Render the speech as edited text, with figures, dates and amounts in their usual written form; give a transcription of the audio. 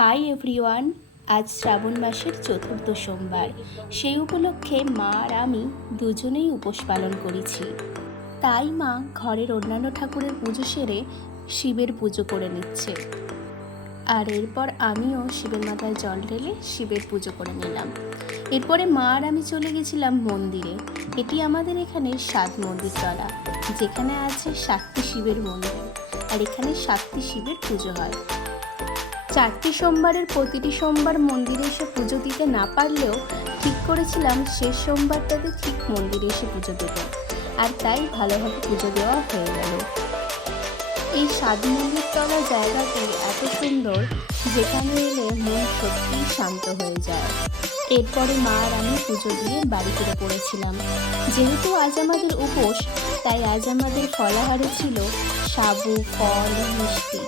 Hi everyone, আজ শ্রাবণ মাসের চতুর্থ সোমবার। সেই উপলক্ষে মা আর আমি দুজনেই উপোস পালন করেছি। তাই মা ঘরের অন্যান্য ঠাকুরের পুজো সেরে শিবের পুজো করে নিচ্ছে, আর এরপর আমিও শিবের মাথায় জল ঢেলে শিবের পুজো করে নিলাম। এরপরে মা আর আমি চলে গেছিলাম মন্দিরে। এটি আমাদের এখানে 7 মন্দির তলা, যেখানে আছে 7টি শিবের মন্দির, আর এখানে 7টি শিবের পুজো হয়। 4টি সোমবারের প্রতিটি সোমবার মন্দিরে এসে পুজো দিতে না পারলেও ঠিক করেছিলাম শেষ সোমবারটাতে ঠিক মন্দিরে এসে পুজো দেব, আর তাই ভালোভাবে পুজো দেওয়া হয়ে গেল। এই 7 মন্দির তলা জায়গাটি এত সুন্দর, যেখানে এলে মন সত্যিই শান্ত হয়ে যায়। এরপরে মা আর আমি পুজো দিয়ে বাড়ি ফিরে পড়েছিলাম। যেহেতু আজ আমাদের উপোস, তাই আজ আমাদের ফলাহারে ছিল সাবু, ফল, মিষ্টি।